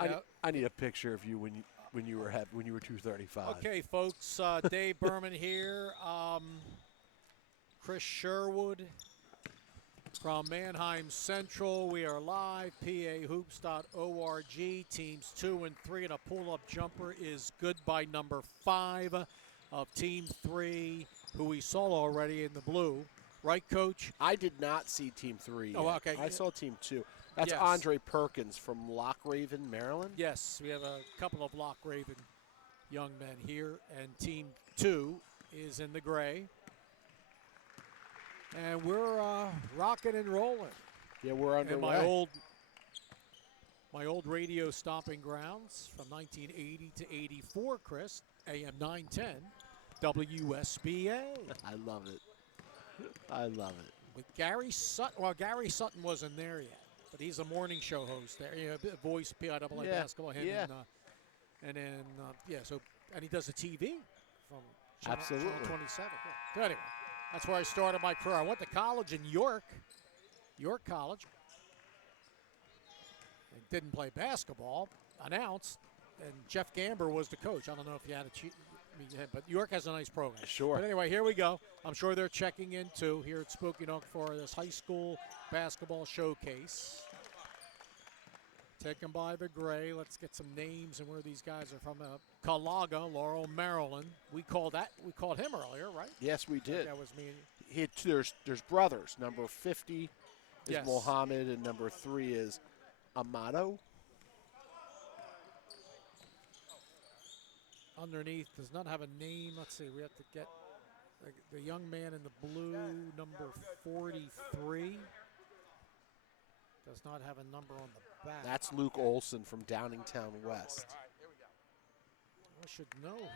I need a picture of you when you were 235. Okay, folks. Dave Berman here. Chris Sherwood from Mannheim Central. We are live. PAHoops.org. Teams 2 and 3, and a pull-up jumper is good by number 5 of Team 3, who we saw already in the blue. Right, Coach? I did not see Team 3 yet. Oh, okay. I saw Team 2. That's Yes. Andre Perkins from Lock Raven, Maryland. Yes, we have a couple of Lock Raven young men here, and Team 2 is in the gray. And we're rocking and rolling. Yeah, we're underway. And my old radio stomping grounds from 1980 to 84, Chris, AM 910, WSBA. I love it. I love it. With Gary Sutton. Well, Gary Sutton wasn't there yet, but he's a morning show host there. You know, voice PIAA basketball. Him and he does the TV from Channel 27. Yeah. So anyway, that's where I started my career. I went to college in York College. I didn't play basketball, announced, and Jeff Gamber was the coach. I don't know if you had but York has a nice program. Sure. But anyway, here we go. I'm sure they're checking in, too, here at Spooky Nook for this high school basketball showcase. Taken by the gray. Let's get some names and where these guys are from. Calaga, Laurel, Maryland. We called him earlier, right? Yes, we did. That was me. There's brothers. Number 50 is Yes. Mohammed, and number 3 is Amato. Underneath does not have a name. Let's see. We have to get the young man in the blue, number 43. Does not have a number on the back. That's Luke Olson from Downingtown West. I should know him.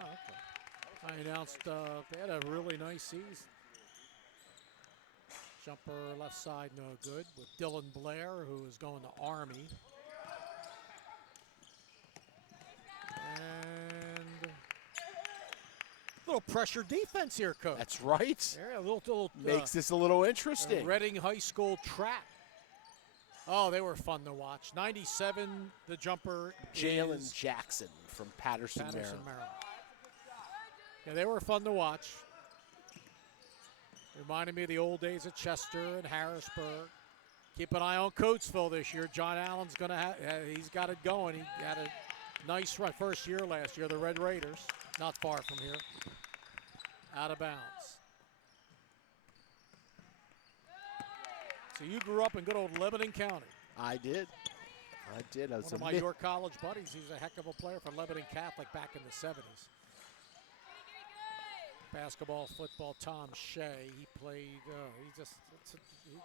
Oh, okay. I announced they had a really nice season. Jumper left side, no good, with Dylan Blair, who is going to Army. And a little pressure defense here, Coach. That's right. Yeah, a little Makes this a little interesting. Reading High School trap. Oh, they were fun to watch. 97, the jumper. Jalen Jackson from Patterson, Maryland. Yeah, they were fun to watch. Reminded me of the old days at Chester and Harrisburg. Keep an eye on Coatesville this year. John Allen's going to he's got it going. He had a nice run. First year last year, the Red Raiders. Not far from here. Out of bounds. So you grew up in good old Lebanon County. I did. I was one of my York College buddies. He's a heck of a player for Lebanon Catholic back in the 70s. Basketball, football, Tom Shea. He played,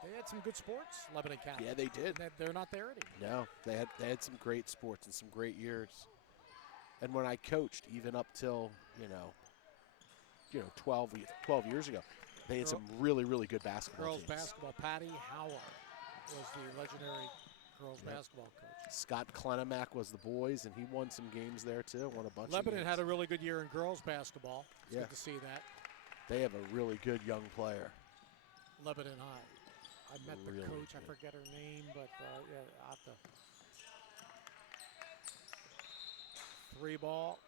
they had some good sports, Lebanon Catholic. Yeah, they did. They're not there anymore. No, they had some great sports and some great years. And when I coached, even up till, 12 years ago, they had some really, really good basketball Girls teams. basketball, Patty Howard was the legendary girls basketball coach. Scott Klenomak was the boys, and he won some games there, too. Won a bunch of Lebanon games. had a really good year in girls basketball. It's Yeah. good to see that. They have a really good young player. Lebanon High. I met the Really coach. good. I forget her name, but I'll have to. 3 ball.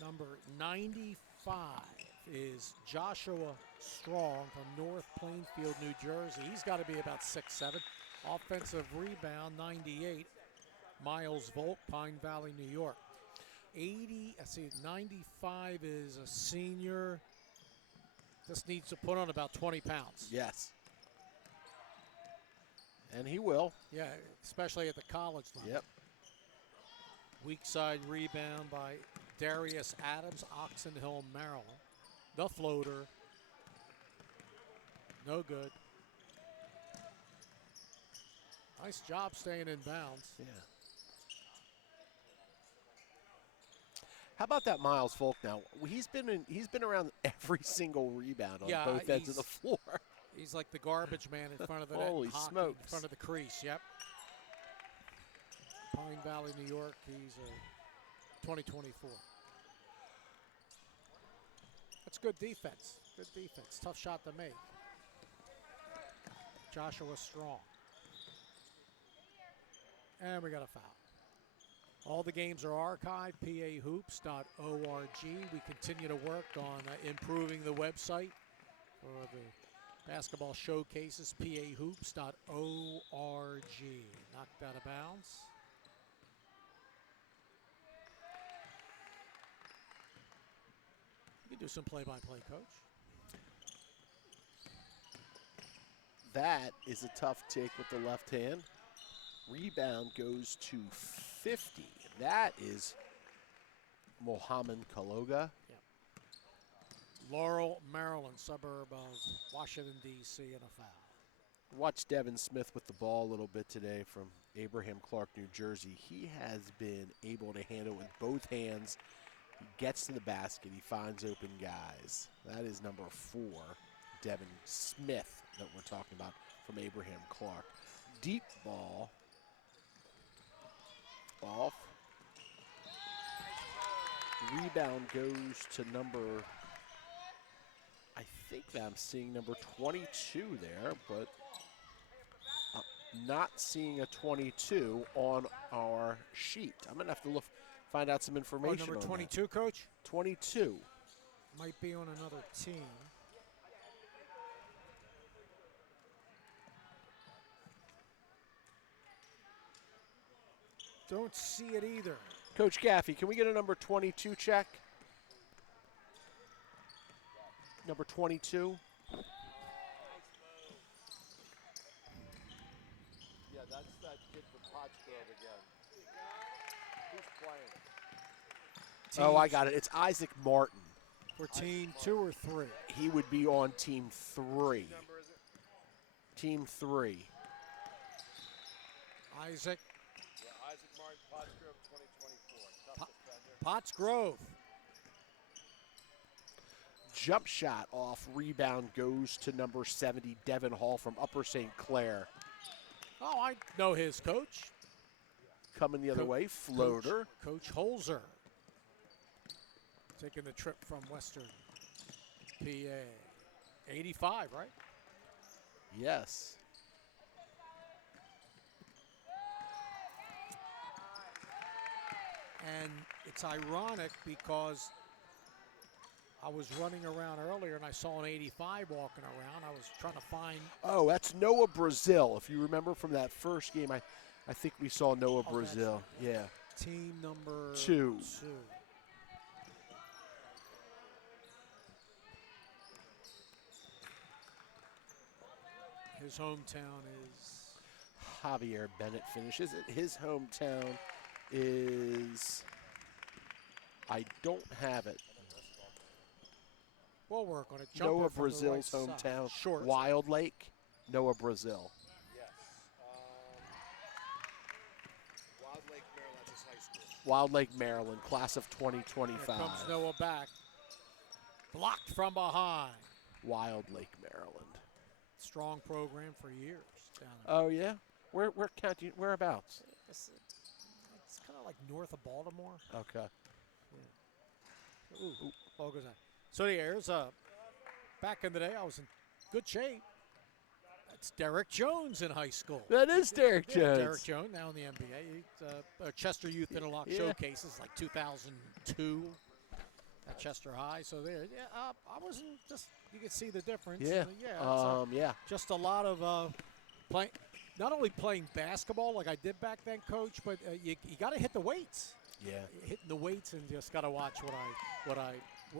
Number 95 is Joshua Strong from North Plainfield, New Jersey. He's got to be about 6'7". Offensive rebound, 98. Miles Volk, Pine Valley, New York. 95 is a senior. Just needs to put on about 20 pounds. Yes. And he will. Yeah, especially at the college level. Yep. Weak side rebound by Darius Adams, Oxon Hill, Maryland. The floater. No good. Nice job staying in bounds. Yeah. How about that Miles Volk now? He's been around every single rebound on both ends of the floor. He's like the garbage man in front of the net. Holy smokes. In front of the crease, yep. Pine Valley, New York. He's 2024. That's good defense. Good defense. Tough shot to make. Joshua Strong. And we got a foul. All the games are archived, pahoops.org. We continue to work on improving the website for the basketball showcases, pahoops.org. Knocked out of bounds. You can do some play-by-play, Coach. That is a tough take with the left hand. Rebound goes to 50. That is Mohamed Kaloga. Yep. Laurel, Maryland, suburb of Washington, D.C., and a foul. Watch Devin Smith with the ball a little bit today from Abraham Clark, New Jersey. He has been able to handle it with both hands. He gets to the basket. He finds open guys. That is number 4, Devin Smith, that we're talking about from Abraham Clark. Deep ball. Off. Rebound goes to number, I think that I'm seeing number 22 there, but I'm not seeing a 22 on our sheet. I'm going to have to look, find out some information number on 22, that. Coach? 22. Might be on another team. Don't see it either. Coach Gaffey, can we get a number 22 check? Number 22. Yeah, that's that kid from Pottsgrove again. Who's playing? Oh, I got it. It's Isaac Martin. For team 2 or 3? He would be on team 3. What number is it? Team 3. Isaac. Yeah, Isaac Martin, Pottsgrove, 2024. Tough defender. Pottsgrove. Jump shot off, rebound goes to number 70, Devin Hall from Upper St. Clair. Oh, I know his coach. Coming the other way, floater. Coach Holzer. Taking the trip from Western PA. 85, right? Yes. And it's ironic because I was running around earlier and I saw an 85 walking around. I was trying to find. Oh, that's Noah Brazil. If you remember from that first game, I think we saw Noah Brazil. Yeah. Team number 2. His hometown is Javier Bennett finishes it. His hometown is, I don't have it. We'll work on it. Noah Brazil's hometown, Short. Wild Lake. Noah Brazil. Yes. Wild Lake, Maryland, that's his high school. Wild Lake, Maryland, class of Here 2025. comes Noah back. Blocked from behind. Wild Lake, Maryland. Strong program for years down there. Oh yeah, whereabouts? It's kind of like north of Baltimore. Okay. Ooh, ball goes out. So here's back in the day, I was in good shape. That's Derek Jones in high school. That is Derek Jones. Derek Jones, now in the NBA. He's, Chester Youth Interlock Showcases, like 2002 at Chester High. So there, I wasn't just, you could see the difference. Yeah. Yeah. Just a lot of playing, not only playing basketball like I did back then, Coach, but you got to hit the weights. Yeah. Hitting the weights and just got to watch what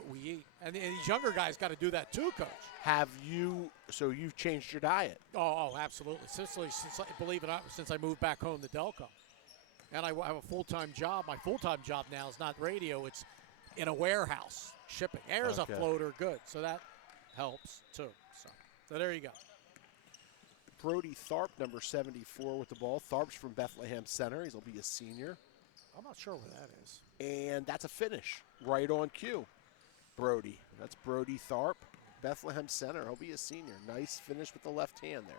we eat. And these younger guys got to do that too, Coach. Have you? So you've changed your diet? Oh, absolutely. Since believe it or not, since I moved back home to Delco, and I have a full-time job. My full-time job now is not radio; it's in a warehouse shipping. There's a floater, good. So that helps too. So there you go. Brody Tharp, number 74, with the ball. Tharp's from Bethlehem Center. He'll be a senior. I'm not sure where that is. And that's a finish, right on cue. Brody. That's Brody Tharp, Bethlehem Center. He'll be a senior. Nice finish with the left hand there.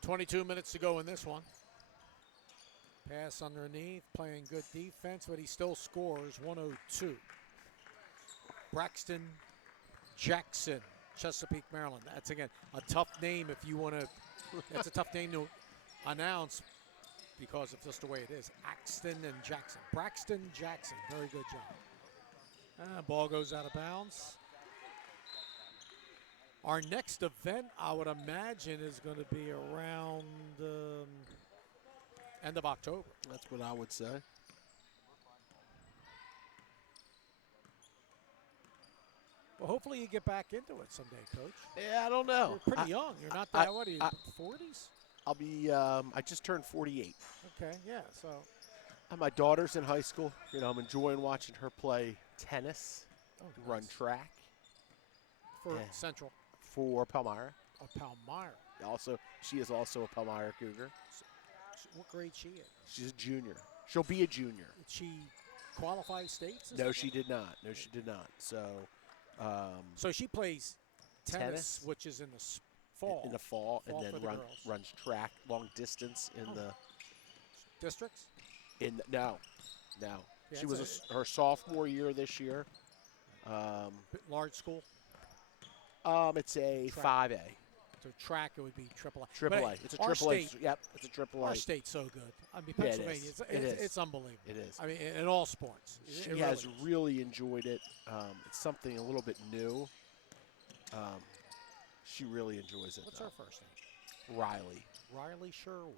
22 minutes to go in this one. Pass underneath, playing good defense, but he still scores 102. Braxton Jackson, Chesapeake, Maryland. That's, again, a tough name if you want to That's a tough name to announce because of just the way it is. Axton and Jackson. Braxton Jackson. Very good job. Ball goes out of bounds. Our next event, I would imagine, is going to be around end of October. That's what I would say. Well, hopefully you get back into it someday, Coach. Yeah, I don't know. You're pretty young. You're not that, what are you, 40s? I'll be, I just turned 48. Okay, yeah, so. My daughter's in high school. You know, I'm enjoying watching her play tennis, run track. For Yeah. Central. For Palmyra. Palmyra. Also, she is also a Palmyra Cougar. What grade she in? She's a junior. She'll be a junior. Did she qualify states? No, she did not. No, she did not. So, so she plays tennis, which is in the fall. in the fall, Fall and for then the runs girls. track, long distance in the Districts? no. Yeah, She it's was her sophomore year this year. Large school. It's a Track. 5A. So track, it would be AAA. Triple A. But It's a our triple A. state- Yep, it's a triple Our A. state's so good. I mean, Yeah, it Pennsylvania, is. it's, It it's, is. it's unbelievable. It is. I mean, in all sports. She It has really is. really enjoyed it. It's something a little bit new. She really enjoys it. What's though. her first name? Riley. Riley Sherwood.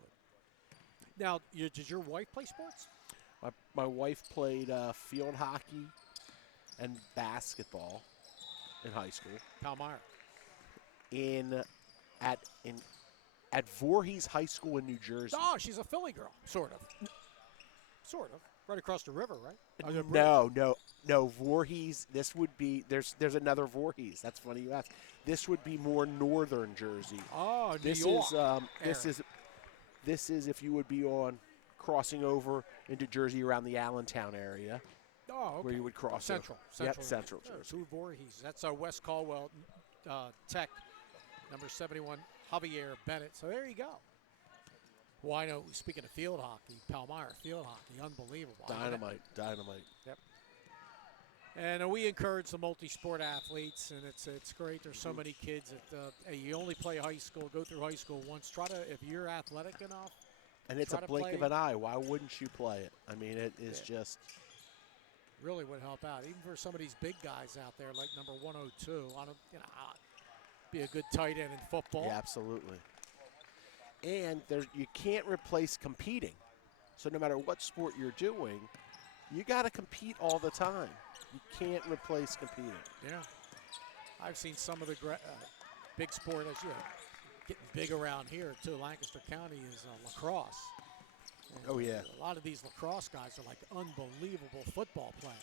Now, did your wife play sports? My wife played field hockey and basketball in high school. Palmyra. At Voorhees High School in New Jersey. Oh, she's a Philly girl, sort of. Sort of. Right across the river, right? Oh, the bridge. No. Voorhees. This would be there's another Voorhees. That's funny you ask. This would be more northern Jersey. Oh, New This York. This is if you would be on crossing over into Jersey around the Allentown area, Oh, okay. where you would cross Central. over. Yep, Central. Oh, Jersey. two Voorhees. That's Wes Caldwell Tech, number 71, Javier Bennett. So there you go. Well, I know, speaking of field hockey, Palmyra field hockey, unbelievable. Dynamite. Yep. And we encourage the multi-sport athletes, and it's great. There's so many kids that hey, you only play high school, go through high school once. Try to, if you're athletic enough. And it's a Try to blink of play- an eye. Why wouldn't you play it? I mean, it is just. Really would help out, even for some of these big guys out there, like number 102. Be a good tight end in football. Yeah, absolutely. And you can't replace competing. So no matter what sport you're doing, you got to compete all the time. You can't replace competing. Yeah. I've seen some of the big sport, as getting big around here, too. Lancaster County is lacrosse. And Oh, yeah. A lot of these lacrosse guys are like unbelievable football players.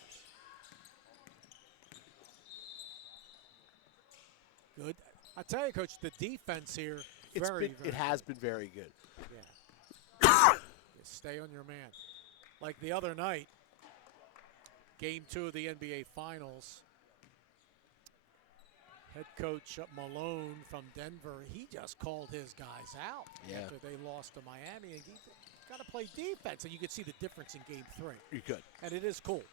Good. I tell you, Coach, the defense here, very It has been very good. Yeah. Just stay on your man. Like the other night, Game 2 of the NBA Finals, head coach Malone from Denver, he just called his guys out after they lost to Miami. And he got to play defense, and you could see the difference in Game 3. You could. And it is cool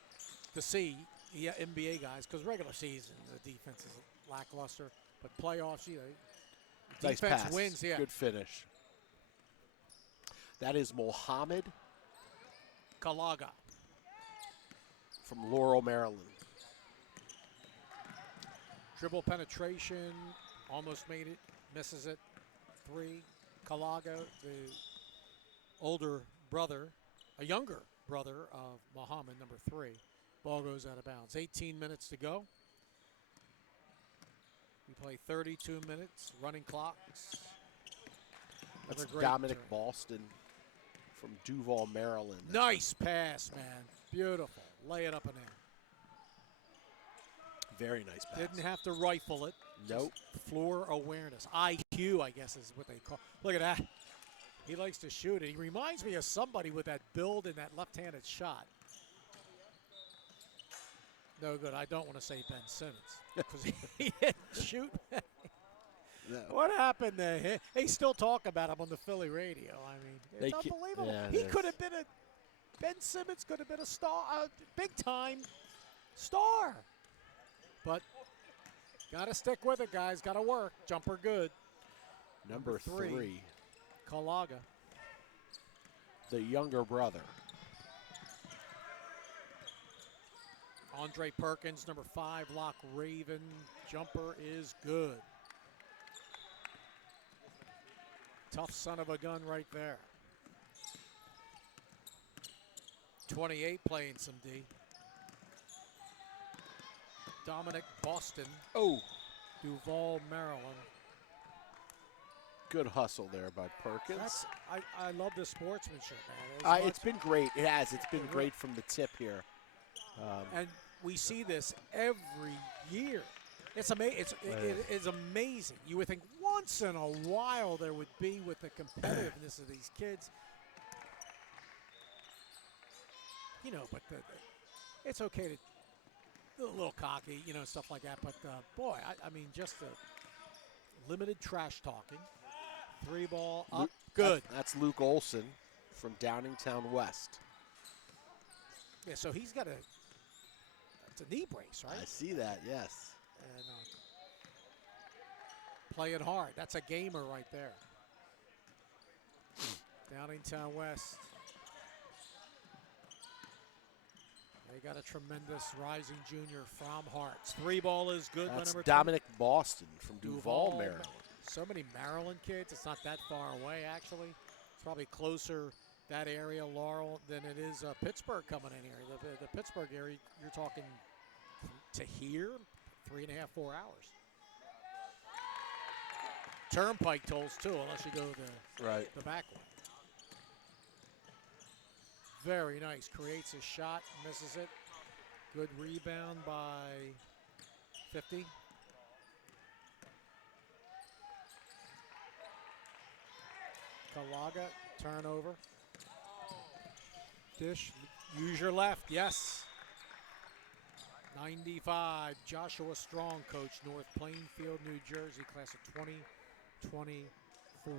to see the NBA guys, because regular season, the defense is lackluster. But playoffs, Nice defense pass. wins, yeah. Good finish. That is Mohammed Kalaga. from Laurel, Maryland. Dribble penetration, almost made it, misses it. 3. Kalaga, the older brother, a younger brother of Muhammad, number 3. Ball goes out of bounds. 18 minutes to go. We play 32 minutes, running clocks. That's Another great Dominic turn. Boston from Duval, Maryland. Nice pass, man. Beautiful. Lay it up and in. Very nice pass. Didn't have to rifle it. Nope. Just floor awareness. IQ, I guess, is what they call. Look at that. He likes to shoot it. He reminds me of somebody with that build and that left-handed shot. No good. I don't want to say Ben Simmons because he didn't shoot. No. What happened there? They still talk about him on the Philly radio. I mean, They it's ki- unbelievable. yeah, it He is. could have been Ben Simmons could have been a star, a big-time star. But got to stick with it, guys. Got to work. Jumper good. Number three, Kalaga. the younger brother. Andre Perkins, number 5, Lock Raven. Jumper is good. Tough son of a gun right there. 28 playing some D. Dominic Boston, Oh, Duval, Maryland. good hustle there by Perkins. I love the sportsmanship, man. It's been great. It has. It's been great from the tip here. And we see this every year. It's it's amazing. You would think once in a while there would be with the competitiveness of these kids. You know, but it's okay to a little cocky, you know, stuff like that. But boy, I mean, just the limited trash talking. 3 ball up, good. That's Luke Olson from Downingtown West. Yeah, so he's got it's a knee brace, right? I see that. Yes. And playing hard. That's a gamer right there. Downingtown West. They got a tremendous rising junior from Hearts. 3 ball is good. That's number Dominic Boston from Duval, Maryland. So many Maryland kids. It's not that far away, actually. It's probably closer that area, Laurel, than it is Pittsburgh coming in here. The Pittsburgh area, you're talking to here, 3.5, 4 hours. Turnpike tolls too, unless you go the back one. Very nice. Creates a shot, misses it. Good rebound by 50. Kalaga, turnover. Dish, use your left, yes. 95, Joshua Strong, coach, North Plainfield, New Jersey, class of 2024.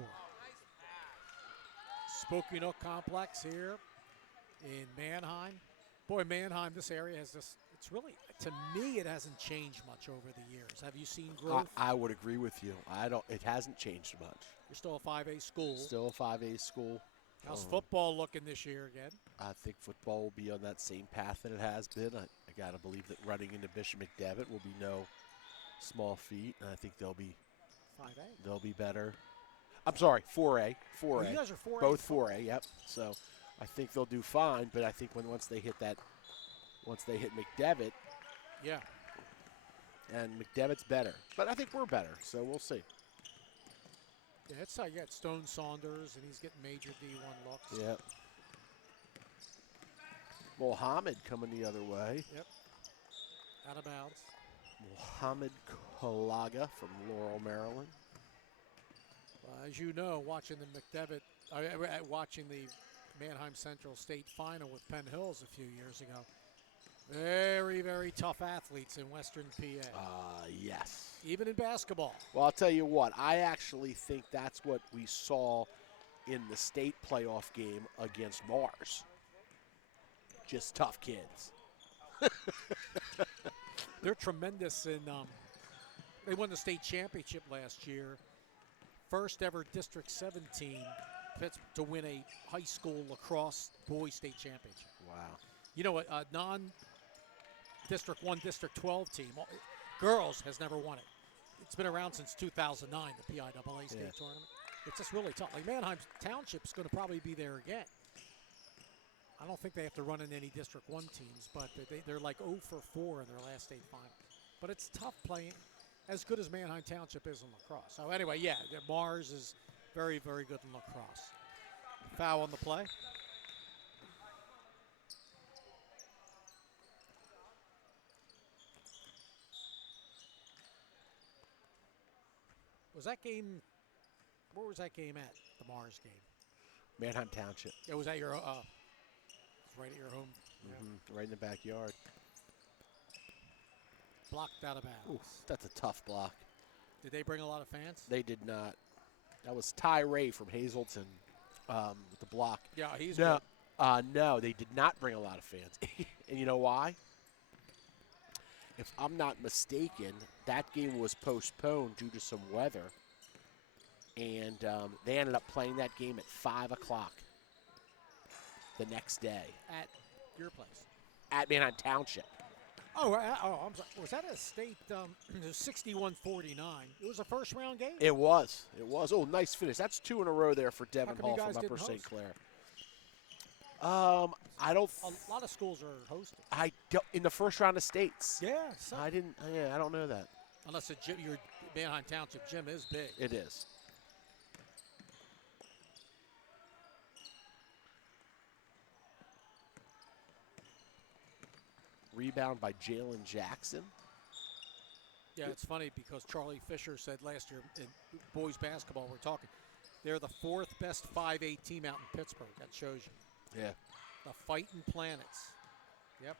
Spokane Complex here in Manheim. Boy, Manheim, this area has this, it's really, to me, it hasn't changed much over the years. Have you seen growth? I would agree with you. It hasn't changed much. You're still a 5A school. Still a 5A school. How's football looking this year again? I think football will be on that same path that it has been. I got to believe that running into Bishop McDevitt will be no small feat, and I think they'll be 5A. They'll be better. I'm sorry, 4A. 4A. Oh, you guys are 4A. Both 4A. Yep. So I think they'll do fine, but I think once they hit McDevitt, yeah, and McDevitt's better, but I think we're better, so we'll see. Yeah, it's you got Stone Saunders, and he's getting major D1 looks. Yep. Mohammed coming the other way. Yep. Out of bounds. Mohammed Kalaga from Laurel, Maryland. As you know, watching watching the Manheim Central State Final with Penn Hills a few years ago. Very, very tough athletes in Western PA. Yes. Even in basketball. Well, I'll tell you what. I actually think that's what we saw in the state playoff game against Mars. Just tough kids. They're tremendous in. They won the state championship last year. First ever District 17 to win a high school lacrosse boys state championship. Wow. You know what? Non-District 1, District 12 team, girls has never won it. It's been around since 2009, the PIAA state tournament. It's just really tough. Like Manheim Township's going to probably be there again. I don't think they have to run in any District 1 teams, but they're like 0 for 4 in their last state final. But it's tough playing as good as Manheim Township is in lacrosse. So anyway, yeah, Mars is very, very good in lacrosse. Foul on the play. Was that game, where was that game at, the Mars game? Manheim Township. It was at your, right at your home. Right in the backyard. Blocked out of bounds. Ooh, that's a tough block. Did they bring a lot of fans? They did not. That was Ty Ray from Hazleton with the block. Yeah, he's no, good. no, they did not bring a lot of fans. And you know why? If I'm not mistaken, that game was postponed due to some weather. and they ended up playing that game at 5 o'clock the next day At your place. at Manheim Township. Oh, I'm sorry. Was that a state? It was 61-49. It was a first-round game. It was. It was. Oh, nice finish. That's 2 in a row there for Devin come you Hall guys from Upper didn't St. host? Clair. I don't. A lot of schools are hosting. I don't, in the first round of states. Yeah, so, I didn't. Yeah, I don't know that. unless the gym, your Manheim Township gym is big. It is. Rebound by Jalen Jackson. Yeah, it's funny because Charlie Fisher said last year in boys basketball, we're talking, they're the 4th best 5A team out in Pittsburgh. That shows you. Yeah. The Fighting Planets. Yep.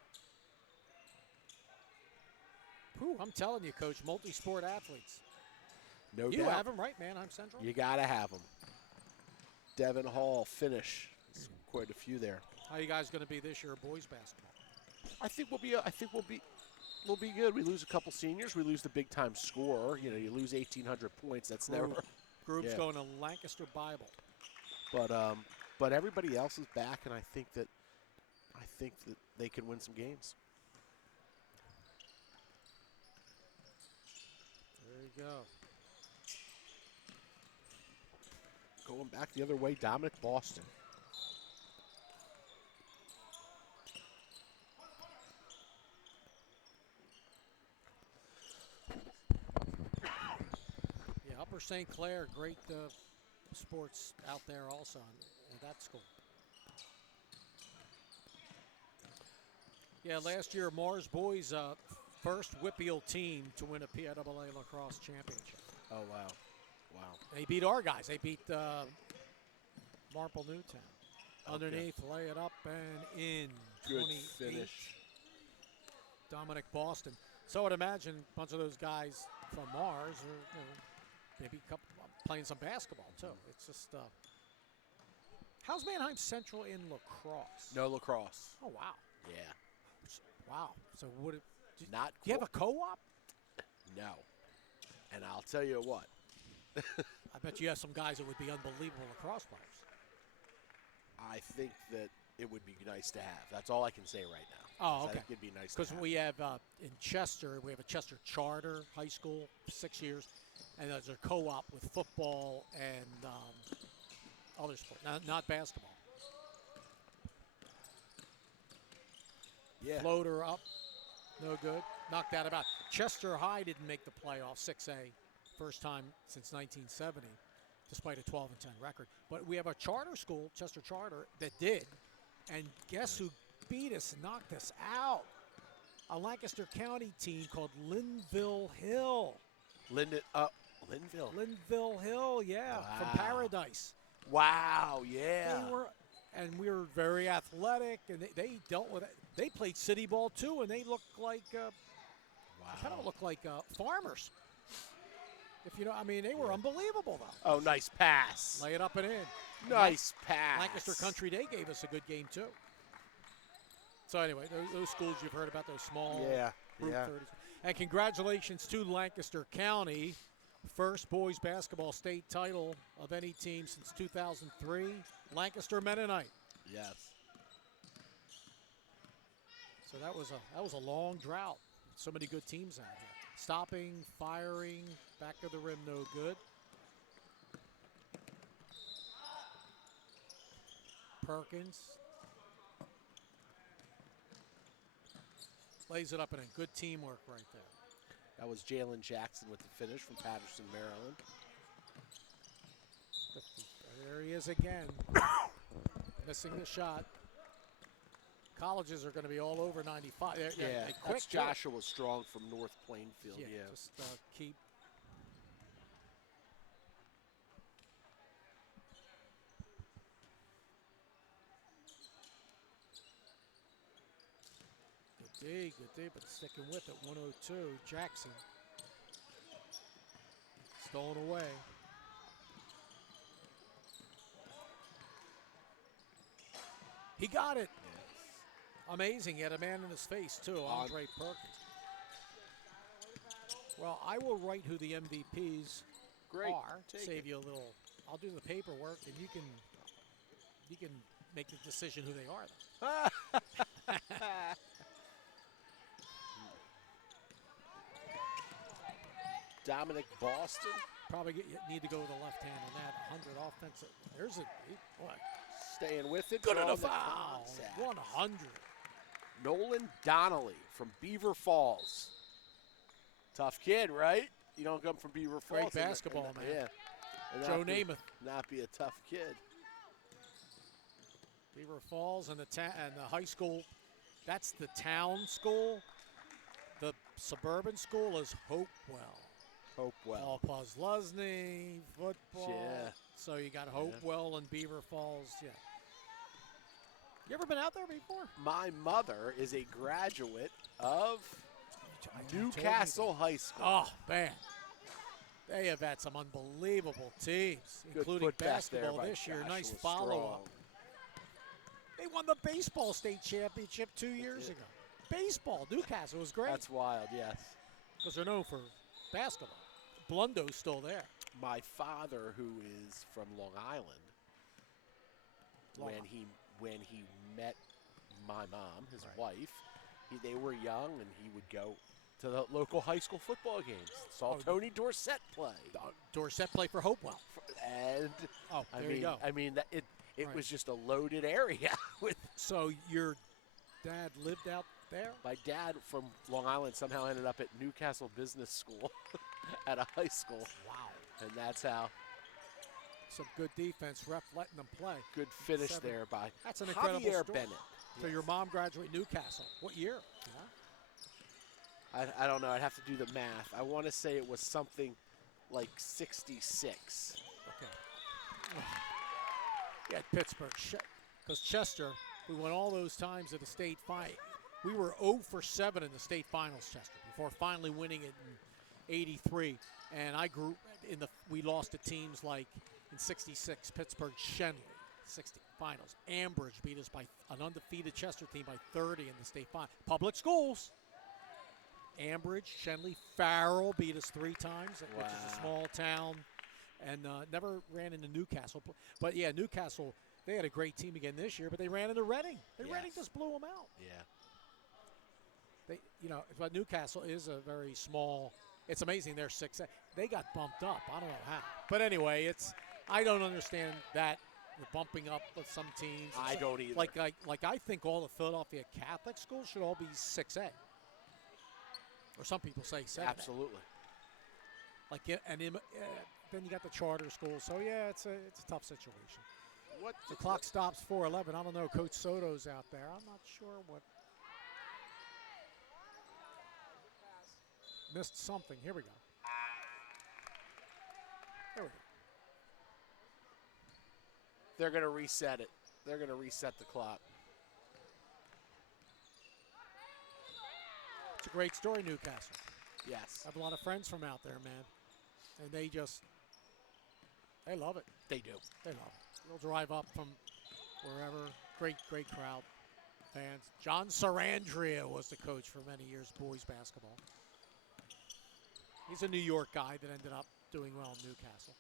Whew, I'm telling you, Coach, multi-sport athletes. No You doubt. have them, right, Manheim Central? You gotta have them. Devin Hall finish. There's quite a few there. How you guys going to be this year, boys basketball? I think we'll be. We'll be good. We lose a couple seniors. We lose the big time scorer. You know, you lose 1,800 points. That's never. Group's Yeah. going to Lancaster Bible. But everybody else is back, and I think that they can win some games. There you go. Going back the other way, Dominic Boston. Yeah, Upper St. Clair, great sports out there also in that school. Yeah, last year Mars boys first Whitfield team to win a PIAA lacrosse championship. Oh wow, wow. They beat our guys. They beat Marple Newtown. Okay. Underneath, lay it up and in. Good 28. finish. Dominic Boston. So I'd imagine a bunch of those guys from Mars are maybe playing some basketball too. It's just how's Manheim Central in lacrosse? No lacrosse. Oh wow, Yeah. wow. So would it? Not. Do you have a co-op? No. And I'll tell you what. I bet you have some guys that would be unbelievable lacrosse players. I think that it would be nice to have. That's all I can say right now. Oh, I okay. think it'd be nice to Because have. we have in Chester, we have a Chester Charter High School, 6 years, and there's a co-op with football and other sports, not basketball. Yeah. Floater up, no good. Knocked that about. Chester High didn't make the playoffs, 6A, first time since 1970, despite a 12-10 record. But we have a charter school, Chester Charter, that did, and guess who beat us, knocked us out? A Lancaster County team called Linville Hill. Linville. Linville Hill, yeah, from Wow. Paradise. Wow, yeah. We were very athletic, and they dealt with it. They played city ball too, and they looked like kind of looked like farmers. If you know, I mean, they were unbelievable though. Oh, nice pass. Lay it up and in. Nice pass. Lancaster Country Day gave us a good game too. So anyway, those schools you've heard about, those small Yeah, Group yeah. 30s. And congratulations to Lancaster County, first boys basketball state title of any team since 2003. Lancaster Mennonite. Yes. So that was a long drought. So many good teams out here. Stopping, firing, back of the rim, no good. Perkins lays it up and in. Good teamwork right there. That was Jalen Jackson with the finish from Patterson, Maryland. There he is again. Missing the shot. Colleges are going to be all over 95. They're quick. That's Joshua Strong from North Plainfield. Yeah, Yeah. just keep. Good D, but sticking with it. 102, Jackson. Stolen away. He got it. Amazing. He had a man in his face, too, Andre Perkins. Well, I will write who the MVPs Great. Or Take save it. you a little. I'll do the paperwork, and you can make the decision who they are. Then. Dominic Boston Probably need to go with a left hand on that. 100 offensive. There's a boy. staying with it. Good drawing enough the foul. contact. 100. Nolan Donnelly from Beaver Falls. Tough kid, right? You don't come from Beaver Great Falls. basketball, man. Yeah. And Joe not be- Namath. Not be a tough kid. Beaver Falls and the high school. That's the town school. The suburban school is Hopewell. Hopewell. Paul Poslusny, football. Yeah. So you got Hopewell and Beaver Falls. Yeah. You ever been out there before? My mother is a graduate of You told me Newcastle High School. Oh, man. They have had some unbelievable teams, Good including put back there basketball by this year. Nice Joshua follow-up. Strong. They won the baseball state championship 2 years ago. Baseball, Newcastle was great That's wild, yes. because they're known for basketball. Blundo's still there. My father, who is from Long Island, Long when he met my mom, his wife, they were young, and he would go to the local high school football games. Saw Tony Dorsett play, Dorsett played for Hopewell. and Oh, there you go. I mean that it Right. was just a loaded area. With So your dad lived out there? my dad from Long Island somehow ended up at Newcastle Business School at a high school, Wow. and that's how Some good defense, ref letting them play. good finish 7. there by That's an incredible Javier story. Bennett. So your mom graduated Newcastle. What year? I don't know. I'd have to do the math. I want to say it was something like 66. Okay. Yeah, Pittsburgh. Because Chester, we went all those times at the state final. We were 0 for 7 in the state finals, Chester, before finally winning it in '83. And I grew in the. We lost to teams like in '66, Pittsburgh Shenley, 60 finals. Ambridge beat us by an undefeated Chester team by 30 in the state final. Public schools. Ambridge, Shenley, Farrell beat us 3 times, which is a Wow. small town, and never ran into Newcastle. But yeah, Newcastle, they had a great team again this year, but they ran into Reading. Reading Yes. just blew them out. Yeah. But Newcastle is a very small. It's amazing they're 6. They got bumped up. I don't know how. But anyway, I don't understand that the bumping up of some teams. I don't either. Like I think all the Philadelphia Catholic schools should all be 6A. Or some people say 7A. Absolutely. Then you got the charter schools. So yeah, it's a tough situation. What The clock stops 4:11. I don't know. Coach Soto's out there. I'm not sure what. Missed something. Here we go. There we go. They're going to reset it. They're going to reset the clock. It's a great story, Newcastle. Yes, I have a lot of friends from out there, man. And they love it. they do. They love it. They'll drive up from wherever. Great crowd. Fans. John Sarandria was the coach for many years, boys basketball. He's a New York guy that ended up doing well in Newcastle.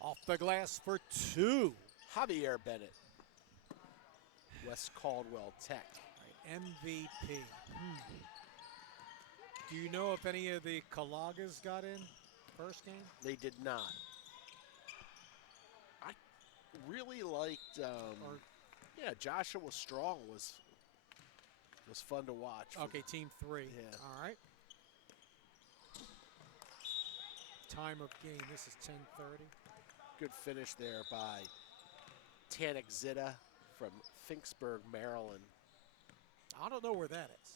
Off the glass for 2. Javier Bennett, West Caldwell Tech. MVP. Do you know if any of the Calagas got in first game? They did not. I really liked. Joshua Strong was fun to watch. Okay, team 3. Yeah. All right. Time of game. This is 10:30. Good finish there by Tanik Zitta from Finksburg, Maryland. I don't know where that is.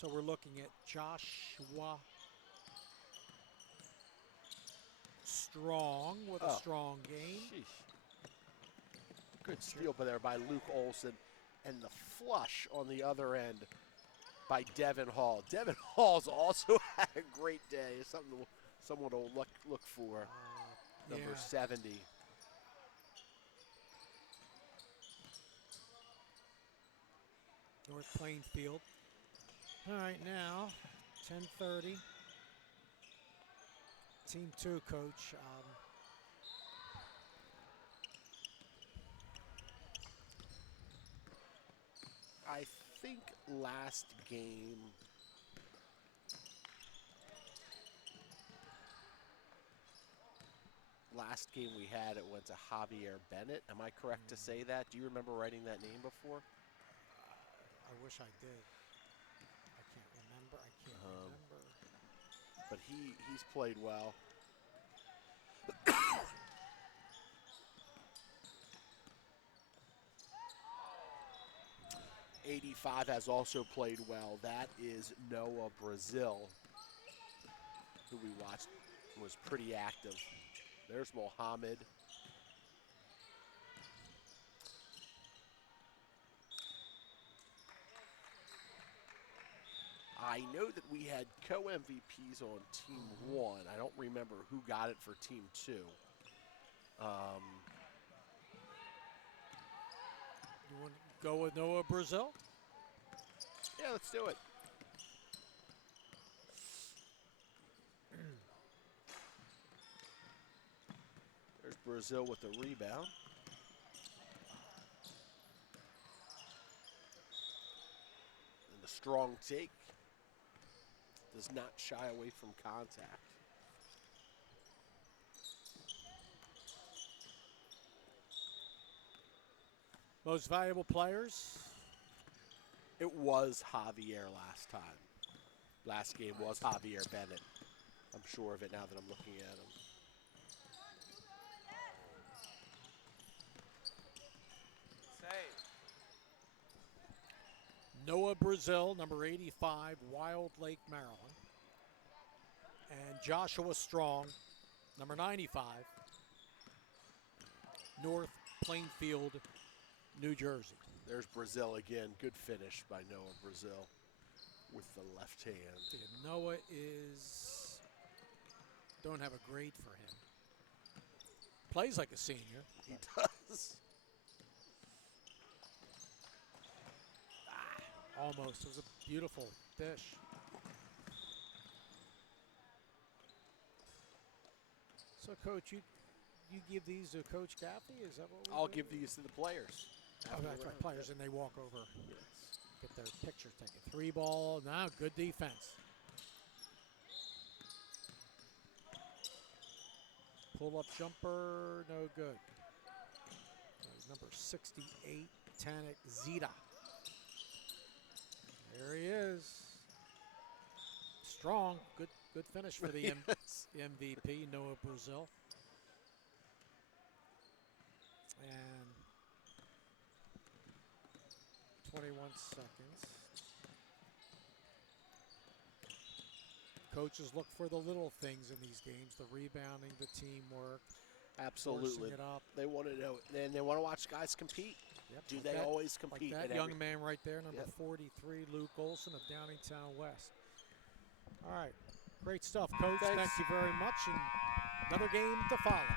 So we're looking at Joshua Strong with a strong game. Sheesh. Good steal there by Luke Olson, and the flush on the other end by Devin Hall. Devin Hall's also had a great day. Someone to look for. Number Yeah. 70. North Plainfield. All right, now 10:30. Team 2, Coach. I think last game, we had, it went to Javier Bennett. Am I correct to say that? Do you remember writing that name before? I wish I did. I can't remember. But he's played well. 85 has also played well. That is Noah Brazil, who we watched was pretty active. There's Mohammed. I know that we had co-MVPs on Team 1. I don't remember who got it for Team 2. You want to go with Noah Brazil? Yeah, let's do it. There's Brazil with the rebound. And the strong take. Does not shy away from contact. Most valuable players? It was Javier last time. Last game was Javier Bennett. I'm sure of it now that I'm looking at him. Save. Noah Brazil, number 85, Wild Lake, Maryland. And Joshua Strong, number 95, North Plainfield, New Jersey. There's Brazil again. Good finish by Noah Brazil with the left hand. Yeah, Noah don't have a grade for him. Plays like a senior. He does. Almost. It was a beautiful dish. So, Coach, you give these to Coach Gaffney? Is that what we I'll do? give these to the players. Oh, that's right. Players, and they walk over, Yes. get their picture taken. 3 ball. Now, good defense. Pull-up jumper, no good. That was number 68, Tanik Zita. There he is. Strong. Good finish for the Yes. MVP, Noah Brazil. And 21 seconds. Coaches look for the little things in these games, the rebounding, the teamwork, Absolutely. forcing it up. They want to know, and they want to watch guys compete. Yep, Do like they that- always Like compete? that at young every- man right there, number Yep. 43, Luke Olson of Downingtown West. All right. Great stuff, Coach. Thanks. Thank you very much. And another game to follow.